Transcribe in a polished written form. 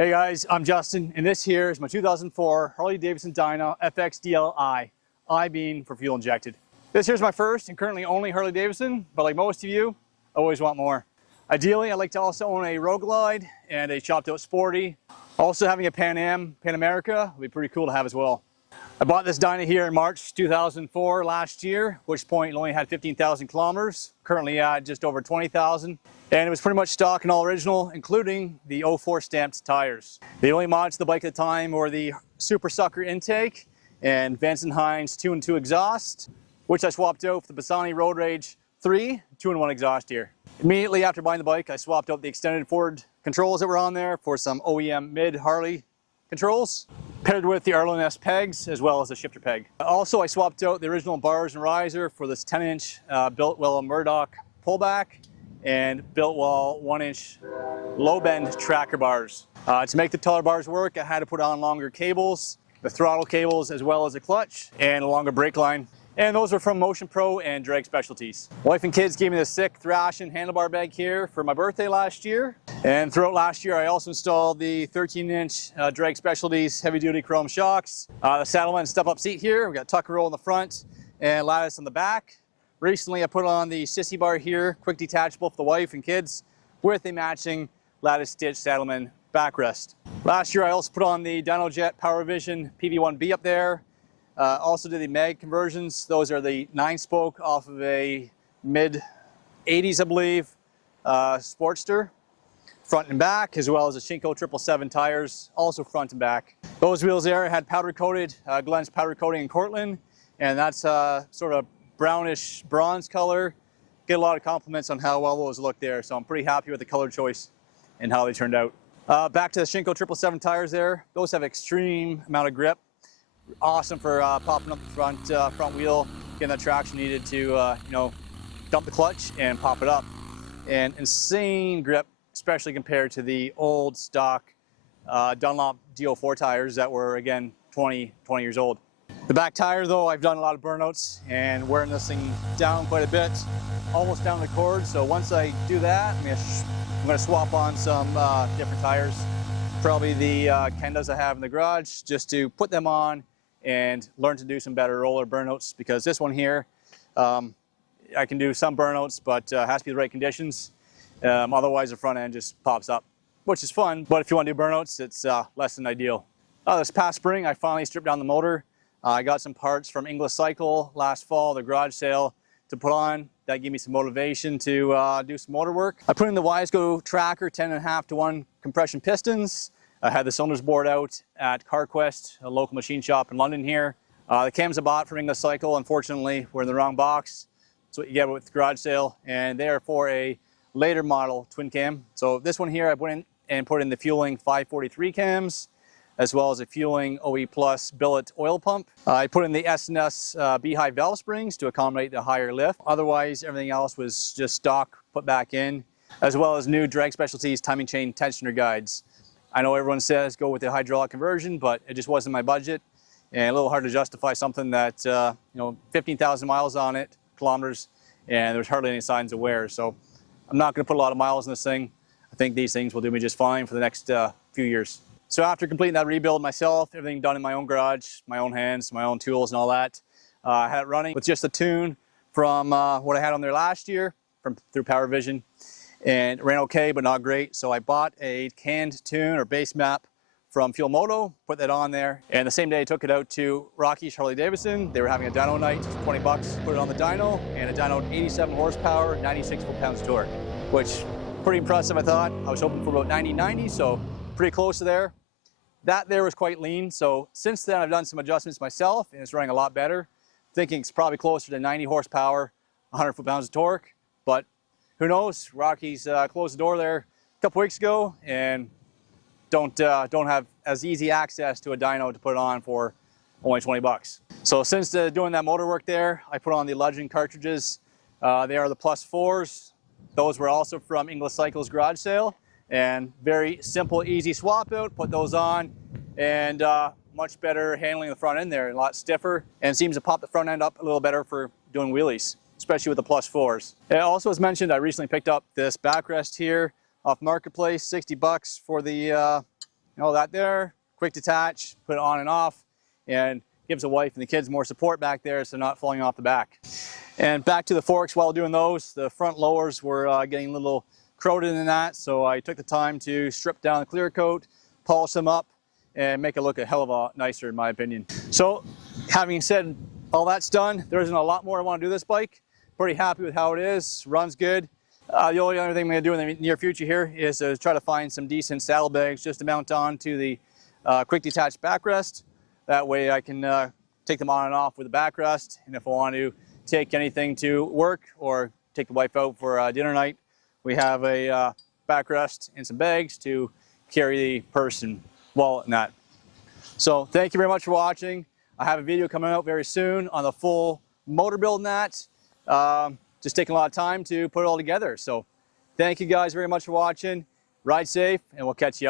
Hey guys, I'm Justin, and this here is my 2004 Harley-Davidson Dyna FXDLI, I being for fuel injected. This here's my first and currently only Harley-Davidson, but like most of you, I always want more. Ideally, I'd like to also own a Road Glide and a chopped out Sporty. Also having a Pan America would be pretty cool to have as well. I bought this Dyna here in March 2004 last year, at which point it only had 15,000 kilometers, currently at just over 20,000. And it was pretty much stock and all original, including the 04 stamped tires. The only mods to the bike at the time were the Super Sucker intake and Vance & Hines 2-in-2 exhaust, which I swapped out for the Bassani Road Rage 3 2-in-1 exhaust here. Immediately after buying the bike, I swapped out the extended forward controls that were on there for some OEM mid Harley controls, paired with the Arleness pegs as well as the shifter peg. Also, I swapped out the original bars and riser for this 10-inch Biltwell Murdock pullback and Biltwell 1-inch low bend tracker bars. To make the taller bars work, I had to put on longer cables, the throttle cables as well as the clutch, and a longer brake line. And those are from Pro and Drag Specialties. Wife and kids gave me this sick thrashing handlebar bag here for my birthday last year. And throughout last year, I also installed the 13-inch Drag Specialties heavy-duty chrome shocks. The Saddlemen step-up seat here. We got tucker roll in the front and lattice on the back. Recently, I put on the sissy bar here, quick detachable for the wife and kids, with a matching lattice stitch Saddlemen backrest. Last year, I also put on the DynoJet PowerVision PV-1B up there. Also did the mag conversions. Those are the 9-spoke off of a mid-80s, I believe, Sportster, front and back, as well as the Shinko 777 tires, also front and back. Those wheels there had powder coated, Glenn's powder coating in Cortland, and that's sort of brownish bronze color. Get a lot of compliments on how well those look there, so I'm pretty happy with the color choice and how they turned out. Back to the Shinko 777 tires there. Those have extreme amount of grip. Awesome for popping up the front wheel, getting that traction needed to dump the clutch and pop it up. And insane grip, especially compared to the old stock Dunlop DO4 tires that were, again, 20 years old. The back tire though, I've done a lot of burnouts and wearing this thing down quite a bit, almost down the cord. So once I do that, I'm gonna swap on some different tires. Probably the Kendas I have in the garage, just to put them on and learn to do some better roller burnouts, because this one here, I can do some burnouts, but it has to be the right conditions. Otherwise the front end just pops up, which is fun, but if you want to do burnouts, it's less than ideal. This past spring, I finally stripped down the motor. I got some parts from English Cycle last fall, the garage sale, to put on. That gave me some motivation to do some motor work. I put in the Wiseco Track 10.5-to-1 compression pistons. I had the cylinders bored out at CarQuest, a local machine shop in London here. The cams I bought from English Cycle, unfortunately, were in the wrong box. That's what you get with the garage sale, and they are for a later model twin cam. So this one here, I went in and put in the Feuling 543 cams, as well as a Feuling OE Plus billet oil pump. I put in the S&S beehive valve springs to accommodate the higher lift. Otherwise, everything else was just stock put back in, as well as new Drag Specialties timing chain tensioner guides. I know everyone says go with the hydraulic conversion, but it just wasn't my budget, and a little hard to justify something that 15,000 miles on it, kilometers, and there's hardly any signs of wear. So I'm not going to put a lot of miles in this thing. I think these things will do me just fine for the next few years. So after completing that rebuild myself, everything done in my own garage, my own hands, my own tools and all that, I had it running with just a tune from what I had on there last year through PowerVision. And it ran okay, but not great. So I bought a canned tune or base map from Moto, put that on there. And the same day I took it out to Rocky's Harley-Davidson. They were having a dyno night, $20, put it on the dyno, and it dynoed 87 horsepower, 96 foot-pounds of torque, which pretty impressive, I thought. I was hoping for about 90, so pretty close to there. That there was quite lean. So since then I've done some adjustments myself and it's running a lot better. Thinking it's probably closer to 90 horsepower, 100 foot-pounds of torque, but who knows? Rocky's closed the door there a couple weeks ago and don't have as easy access to a dyno to put it on for only $20. So since doing that motor work there, I put on the Legend cartridges. They are the +4s. Those were also from English Cycle's garage sale, and very simple, easy swap out. Put those on, and much better handling the front end there, a lot stiffer, and seems to pop the front end up a little better for doing wheelies, especially with the +4s. And also, as mentioned, I recently picked up this backrest here off Marketplace, $60 for the and all that there. Quick detach, put it on and off, and gives the wife and the kids more support back there so not falling off the back. And back to the forks while doing those, the front lowers were getting a little corroded in that, so I took the time to strip down the clear coat, polish them up, and make it look a hell of a lot nicer in my opinion. So having said all that's done, there isn't a lot more I want to do this bike. Pretty happy with how it is, runs good. The only other thing I'm going to do in the near future here is to try to find some decent saddlebags just to mount on to the quick detach backrest. That way I can take them on and off with the backrest, and if I want to take anything to work or take the wife out for dinner night, we have a backrest and some bags to carry the purse and wallet and that. So thank you very much for watching. I have a video coming out very soon on the full motor build and that. Just taking a lot of time to put it all together. So thank you guys very much for watching. Ride safe, and we'll catch you up.